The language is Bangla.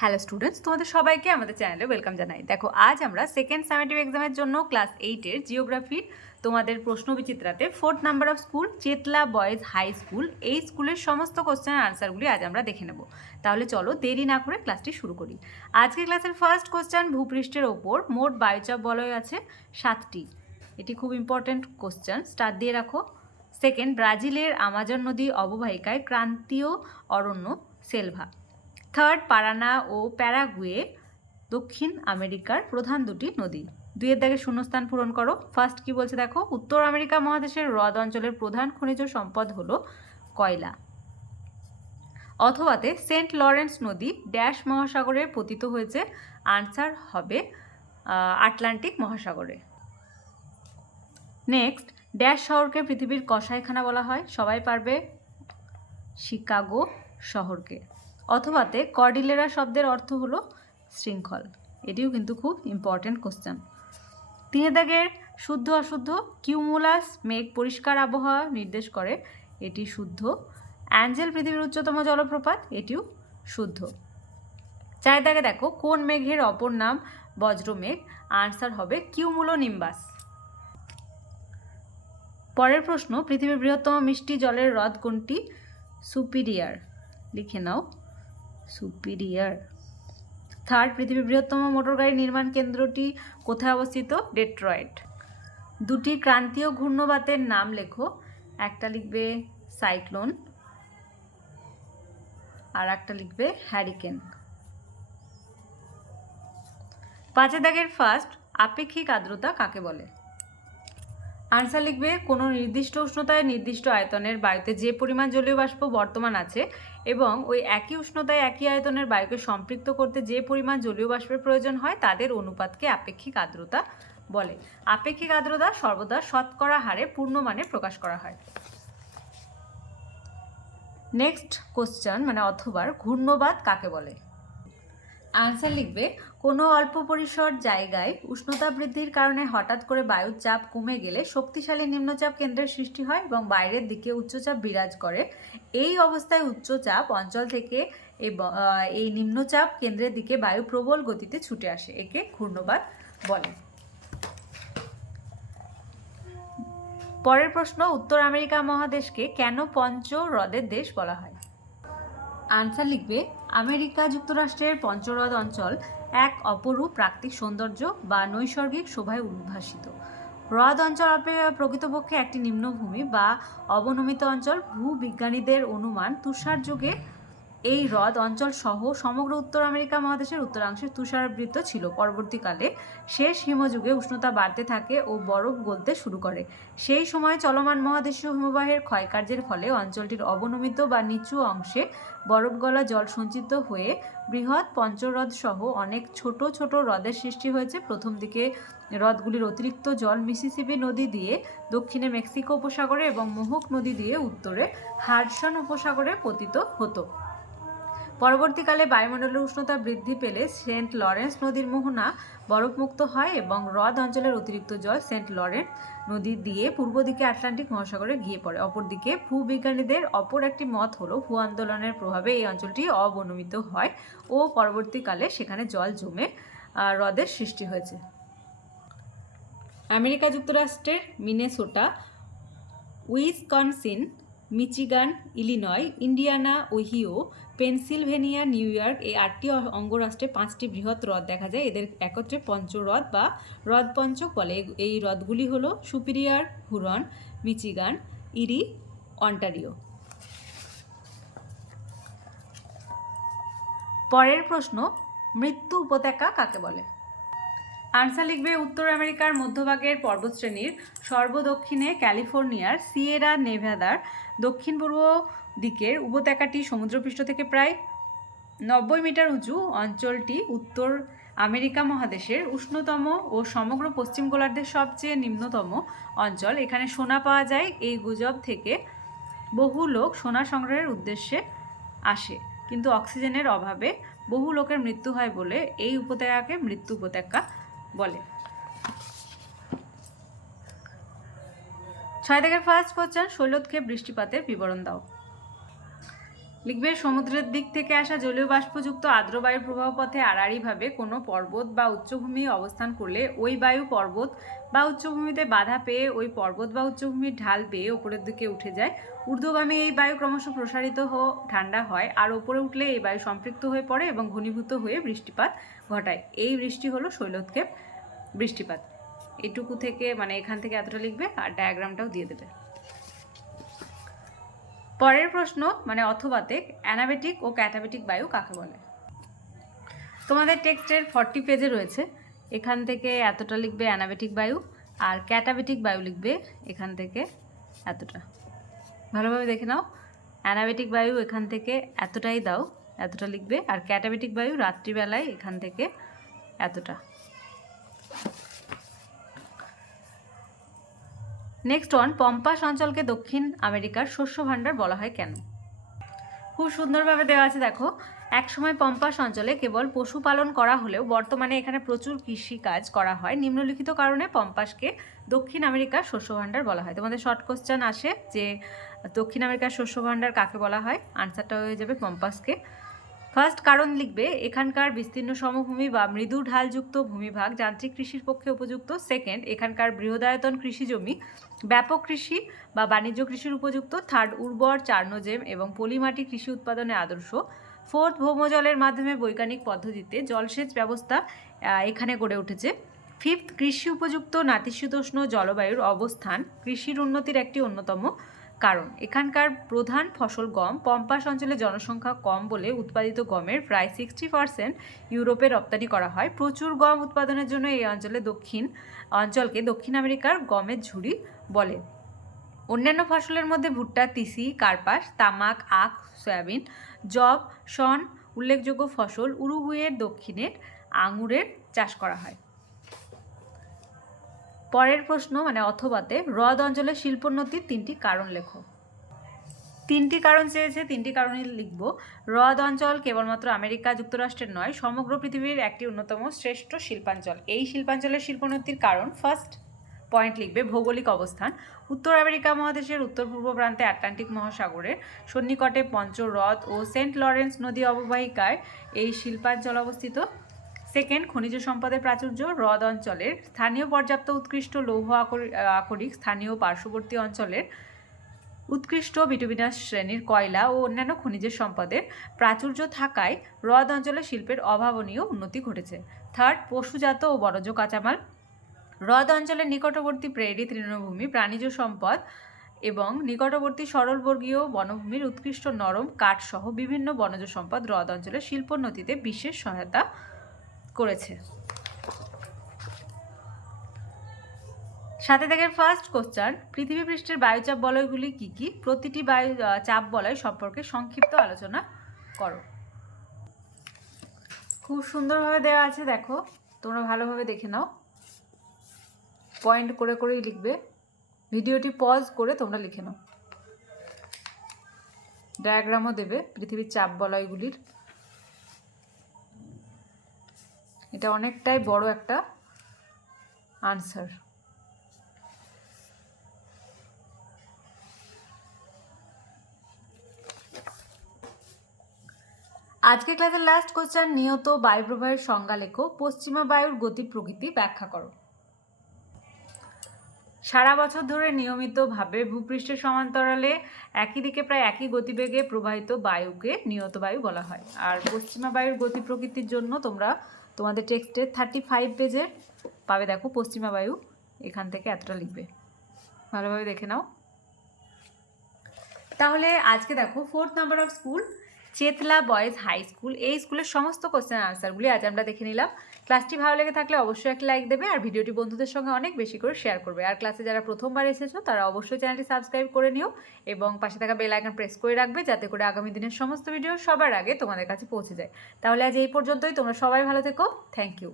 হ্যালো স্টুডেন্টস তোমাদের সবাইকে আমাদের চ্যানেলে ওয়েলকাম জানাই। দেখো, আজ আমরা সেকেন্ড সামেটিভ এক্সামের জন্য ক্লাস এইটের জিওগ্রাফির তোমাদের প্রশ্ন বিচিত্রাতে fourth number of school Chetla boys high school এই স্কুলের সমস্ত কোশ্চেনের আনসারগুলি আজ আমরা দেখে নেব। তাহলে চলো দেরি না করে ক্লাসটি শুরু করি। আজকে ক্লাসের ফার্স্ট কোশ্চেন ভূপৃষ্ঠের ওপর মোট বায়ুচাপ বলয় আছে সাতটি। এটি খুব ইম্পর্ট্যান্ট কোশ্চেন স্টার দিয়ে রাখো। সেকেন্ড ব্রাজিলের আমাজন নদী অববাহিকায় ক্রান্তীয় অরণ্য সেলভা। থার্ড পারানা ও প্যারাগুয়ে, দক্ষিণ আমেরিকার প্রধান দুটি নদী। দুইয়ের দাগে শূন্যস্থান পূরণ করো। ফার্স্ট কি বলছে দেখো? উত্তর আমেরিকা মহাদেশের হ্রদ অঞ্চলের প্রধান খনিজ সম্পদ হলো কয়লা। অথবাতে সেন্ট লরেন্স নদী ড্যাশ মহাসাগরে পতিত হয়েছে। আনসার হবে আটলান্টিক মহাসাগরে। নেক্সট ড্যাশ শহরকে পৃথিবীর কসাইখানা বলা হয়। সবাই পারবে শিকাগো শহরকে। অথবাতে কর্ডিলেরা শব্দের অর্থ হলো শৃঙ্খল। এটিও কিন্তু খুব ইম্পর্ট্যান্ট কোশ্চেন তিনে দাগের শুদ্ধ অশুদ্ধ কিউমুলাস মেঘ পরিষ্কার আবহাওয়া নির্দেশ করে এটি শুদ্ধ। অ্যাঞ্জেল পৃথিবীর উচ্চতম জলপ্রপাত, এটিও শুদ্ধ। চার দাগে দেখো কোন মেঘের অপর নাম বজ্রমেঘ। আনসার হবে কিউমুলো নিম্বাস পরের প্রশ্ন, পৃথিবীর বৃহত্তম মিষ্টি জলের হ্রদ কোনটি? সুপিরিয়ার। লিখে নাও। সুপিরিয়ার। থার্ড পৃথিবীর বৃহত্তম মোটরগাড়ি নির্মাণ কেন্দ্রটি কোথায় অবস্থিত? ডেট্রয়েট। দুটি ক্রান্তীয় ঘূর্ণবাতের নাম লেখো। একটা লিখবে সাইক্লোন, আর একটা লিখবে হ্যারিকেন। পাঁচে দাগের ফার্স্ট আপেক্ষিক আর্দ্রতা কাকে বলে? আনসার লিখবে, কোনো নির্দিষ্ট উষ্ণতায় নির্দিষ্ট আয়তনের বায়ুতে যে পরিমাণ জলীয় বাষ্প বর্তমান আছে এবং ওই একই উষ্ণতায় একই আয়তনের বায়ুকে সম্পৃক্ত করতে যে পরিমাণ জলীয় বাষ্পের প্রয়োজন হয়, তাদের অনুপাতকে আপেক্ষিক আর্দ্রতা বলে। আপেক্ষিক আর্দ্রতা সর্বদা শতকরা হারে পূর্ণমানে প্রকাশ করা হয়। নেক্সট কোশ্চেন মানে অথবার, ঘূর্ণবাদ কাকে বলে? আনসার লিখবে, কোনো অল্প পরিসর জায়গায় উষ্ণতা বৃদ্ধির কারণে হঠাৎ করে বায়ুর চাপ কমে গেলে শক্তিশালী নিম্নচাপ কেন্দ্রের সৃষ্টি হয় এবং বাইরের দিকে উচ্চচাপ বিরাজ করে। এই অবস্থায় উচ্চচাপ অঞ্চল থেকে এই নিম্নচাপ কেন্দ্রের দিকে বায়ু প্রবল গতিতে ছুটে আসে। একে ঘূর্ণবাদ বলে। পরের প্রশ্ন, উত্তর আমেরিকা মহাদেশকে কেন পঞ্চ হ্রদের দেশ বলা হয়? আনসার লিখবে, আমেরিকা যুক্তরাষ্ট্রের পঞ্চরদ অঞ্চল এক অপরূপ প্রাকৃতিক সৌন্দর্য বা নৈসর্গিক শোভায় উদ্ভাসিত। হ্রদ অঞ্চল প্রকৃতপক্ষে একটি নিম্নভূমি বা অবনমিত অঞ্চল। ভূবিজ্ঞানীদের অনুমান তুষার যুগে এই হ্রদ অঞ্চল সহ সমগ্র উত্তর আমেরিকা মহাদেশের উত্তরাংশে তুষারাবৃত ছিল। পরবর্তীকালে শেষ হিমযুগে উষ্ণতা বাড়তে থাকে ও বরফ গলতে শুরু করে। সেই সময় চলমান মহাদেশীয় হিমবাহের ক্ষয়কার্যের ফলে অঞ্চলটির অবনমিত বা নিচু অংশে বরফ গলা জল সঞ্চিত হয়ে বৃহৎ পঞ্চহ্রদ সহ অনেক ছোট ছোট হ্রদের সৃষ্টি হয়েছে। প্রথম দিকে হ্রদগুলির অতিরিক্ত জল মিসিসিপি নদী দিয়ে দক্ষিণে মেক্সিকো উপসাগরে এবং মোহক নদী দিয়ে উত্তরে হারসন উপসাগরে পতিত হতো। পরবর্তীকালে বায়ুমণ্ডলের উষ্ণতা বৃদ্ধি পেলে সেন্ট লরেন্স নদীর মোহনা বরফমুক্ত হয় এবং হ্রদ অঞ্চলের অতিরিক্ত জল সেন্ট লরেন্স নদী দিয়ে পূর্ব দিকে আটলান্টিক মহাসাগরে গিয়ে পড়ে। অপরদিকে ভূবিজ্ঞানীদের অপর একটি মত হলো, ভূ আন্দোলনের প্রভাবে এই অঞ্চলটি অবনমিত হয় ও পরবর্তীকালে সেখানে জল জমে হ্রদের সৃষ্টি হয়েছে। আমেরিকা যুক্তরাষ্ট্রের Minnesota, Wisconsin Michigan, Illinois, Indiana Ohio Pennsylvania, New York এই আটটি অঙ্গরাষ্ট্রে পাঁচটি বৃহৎ হ্রদ দেখা যায়। এদের একত্রে পঞ্চহ্রদ বা হ্রদ পঞ্চক বলে এই- হ্রদগুলি হল Superior, Huron, Michigan, Erie, Ontario. পরের প্রশ্ন, মৃত্যু উপত্যকা কাকে বলে? আনসার লিখবে উত্তর আমেরিকার মধ্যভাগের পর্বতশ্রেণীর সর্বদক্ষিণে ক্যালিফোর্নিয়ার সিয়েরা নেভাদার দক্ষিণ পূর্ব দিকের উপত্যকাটি সমুদ্রপৃষ্ঠ থেকে প্রায় নব্বই মিটার উঁচু অঞ্চলটি উত্তর আমেরিকা মহাদেশের উষ্ণতম ও সমগ্র পশ্চিম গোলার্ধের সবচেয়ে নিম্নতম অঞ্চল। এখানে সোনা পাওয়া যায়। এই গুজব থেকে বহু লোক সোনা সংগ্রহের উদ্দেশ্যে আসে। কিন্তু অক্সিজেনের অভাবে বহু লোকের মৃত্যু হয় বলে এই উপত্যকাকে মৃত্যু উপত্যকা বলে। ছয় থেকে ফার্স্ট কোশ্চেন শৈলক্ষে বৃষ্টিপাতের বিবরণ দাও। লিখবে, সমুদ্রের দিক থেকে আসা জলীয় বাষ্পযুক্ত আর্দ্র বায়ুর প্রবাহ পথে আড়াআড়িভাবে কোনো পর্বত বা উচ্চভূমি অবস্থান করলে ওই বায়ু পর্বত বা উচ্চভূমিতে বাধা পেয়ে ওই পর্বত বা উচ্চভূমির ঢাল পেয়ে ওপরের দিকে উঠে যায়। ঊর্ধ্বগামী এই বায়ু ক্রমশ প্রসারিত হো, ঠান্ডা হয় আর ওপরে উঠলে এই বায়ু সম্পৃক্ত হয়ে পড়ে এবং ঘনীভূত হয়ে বৃষ্টিপাত ঘটায়। এই বৃষ্টি হলো শৈলোৎক্ষেপ বৃষ্টিপাত। এটুকু থেকে মানে এখান থেকে এতটা লিখবে আর ডায়াগ্রামটাও দিয়ে দেবে। পরের প্রশ্ন মানে অথবাতে অ্যানাবেটিক ও ক্যাটাবেটিক বায়ু কাকে বলে? তোমাদের টেক্সটের ফর্টি পেজে রয়েছে, এখান থেকে এতটা লিখবে অ্যানাবেটিক বায়ু আর ক্যাটাবেটিক বায়ু লিখবে এখান থেকে এতটা। ভালোভাবে দেখে নাও, অ্যানাবেটিক বায়ু এখান থেকে এতটাই দাও, এতটা লিখবে আর ক্যাটাবেটিক বায়ু রাত্রিবেলায় এখান থেকে এতটা। নেক্সট ওয়ান পম্পাস অঞ্চলকে দক্ষিণ আমেরিকার শস্য ভাণ্ডার বলা হয় কেন? খুব সুন্দরভাবে দেওয়া আছে, দেখো। একসময় পম্পাস অঞ্চলে কেবল পশুপালন করা হলেও বর্তমানে এখানে প্রচুর কৃষি কাজ করা হয়। নিম্নলিখিত কারণে পম্পাসকে দক্ষিণ আমেরিকার শস্য ভাণ্ডার বলা হয়। তোমাদের শর্ট কোশ্চেন আসে যে, দক্ষিণ আমেরিকার শস্য ভাণ্ডার কাকে বলা হয়? আনসারটা হয়ে যাবে পম্পাসকে। ফার্স্ট কারণ লিখবে, এখানকার বিস্তীর্ণ সমভূমি বা মৃদু ঢালযুক্ত ভূমিভাগ যান্ত্রিক কৃষির পক্ষে উপযুক্ত। সেকেন্ড এখানকার বৃহদায়তন কৃষি জমি, ব্যাপক কৃষি বা বাণিজ্য কৃষির উপযুক্ত। থার্ড উর্বর চার্নোজেম এবং পলিমাটি কৃষি উৎপাদনে আদর্শ। ফোর্থ ভৌমজলের মাধ্যমে বৈজ্ঞানিক পদ্ধতিতে জলসেচ ব্যবস্থা এখানে গড়ে উঠেছে। ফিফথ কৃষি উপযুক্ত নাতিশীতোষ্ণ জলবায়ুর অবস্থান, কৃষির উন্নতির একটি অন্যতম কারণ, এখানকার প্রধান ফসল গম, পম্পাস অঞ্চলে জনসংখ্যা কম বলে উৎপাদিত গমের প্রায় সিক্সটি পার্সেন্ট ইউরোপে রপ্তানি করা হয়। প্রচুর গম উৎপাদনের জন্য এই অঞ্চলে দক্ষিণ অঞ্চলকে দক্ষিণ আমেরিকার গমের ঝুড়ি বলে। অন্যান্য ফসলের মধ্যে ভুট্টা, তিসি, কার্পাস, তামাক, আখ, সয়াবিন জব শন উল্লেখযোগ্য ফসল উরুগুয়ের দক্ষিণের আঙুরের চাষ করা হয়। পরের প্রশ্ন মানে অথবাতে, হ্রদ অঞ্চলের শিল্পোন্নতির তিনটি কারণ লেখো। তিনটি কারণ চেয়েছে, তিনটি কারণই লিখব। হ্রদ অঞ্চল কেবলমাত্র আমেরিকা যুক্তরাষ্ট্রের নয়, সমগ্র পৃথিবীর একটি অন্যতম শ্রেষ্ঠ শিল্পাঞ্চল। এই শিল্পাঞ্চলের শিল্পোন্নতির কারণ ফার্স্ট পয়েন্ট লিখবে, ভৌগোলিক অবস্থান। উত্তর আমেরিকা মহাদেশের উত্তর পূর্ব প্রান্তে আটলান্টিক মহাসাগরের সন্নিকটে পঞ্চহ্রদ ও সেন্ট লরেন্স নদী অববাহিকায় এই শিল্পাঞ্চল অবস্থিত। সেকেন্ড খনিজ সম্পদের প্রাচুর্য হ্রদ অঞ্চলের স্থানীয় পর্যাপ্ত উৎকৃষ্ট লৌহ আকরি- আকরিক স্থানীয় পার্শ্ববর্তী অঞ্চলের উৎকৃষ্ট বিটুবিনাস শ্রেণির কয়লা ও অন্যান্য খনিজ সম্পদের প্রাচুর্য থাকায় হ্রদ অঞ্চলে শিল্পের অভাবনীয় উন্নতি ঘটেছে। থার্ড পশুজাত ও বনজ কাঁচামাল। হ্রদ অঞ্চলের নিকটবর্তী প্রেরি তৃণভূমি প্রাণীজ সম্পদ এবং নিকটবর্তী সরলবর্গীয় বনভূমির উৎকৃষ্ট নরম কাঠ সহ বিভিন্ন বনজ সম্পদ হ্রদ অঞ্চলের শিল্পোন্নতিতে বিশেষ সহায়তা করেছে। সাথে থেকে ফার্স্ট কোশ্চান পৃথিবী পৃষ্ঠের বায়ুচাপ বলয়গুলি কি কি? প্রতিটি বায়ু চাপ বলয় সম্পর্কে সংক্ষিপ্ত আলোচনা করো। খুব সুন্দরভাবে দেওয়া আছে, দেখো। তোমরা ভালোভাবে দেখে নাও। পয়েন্ট করে করেই লিখবে। ভিডিওটি পজ করে তোমরা লিখে নাও। ডায়াগ্রামও দেবে পৃথিবীর চাপ বলয়গুলির। এটা অনেকটাই বড় একটা আনসার আজকে ক্লাসের লাস্ট কোশ্চেন নিয়ত বায়ু প্রবাহের সংজ্ঞা লেখো পশ্চিমা বায়ুর গতি প্রকৃতি ব্যাখ্যা করো। সারা বছর ধরে নিয়মিতভাবে ভূপৃষ্ঠের সমান্তরালে একই দিকে প্রায় একই গতিবেগে প্রবাহিত বায়ুকে নিয়ত বায়ু বলা হয়। আর পশ্চিমা বায়ুর গতি প্রকৃতির জন্য তোমরা তোমাদের টেক্সটে থার্টি ফাইভ পেজে পাবে, দেখো, পশ্চিমা বায়ু, এখান থেকে এতটা লিখবে। ভালোভাবে দেখে নাও। তাহলে আজকে দেখো fourth number of school Chetla boys high school, এই স্কুলের সমস্ত কোশ্চেন আনসারগুলি আজ আমরা দেখে নিলাম। ক্লাসটি ভালো লেগে থাকলে অবশ্যই একটা লাইক দেবে আর ভিডিওটি বন্ধুদের সঙ্গে অনেক বেশি করে শেয়ার করবে। আর ক্লাসে যারা প্রথমবার এসেছ, তারা অবশ্যই চ্যানেলটি সাবস্ক্রাইব করে নিও এবং পাশে থাকা বেল আইকন প্রেস করে রাখবে যাতে করে আগামী দিনের সমস্ত ভিডিও সবার আগে তোমাদের কাছে পৌঁছে যায়। তাহলে আজ এই পর্যন্তই, তোমরা সবাই ভালো থেকো। Thank you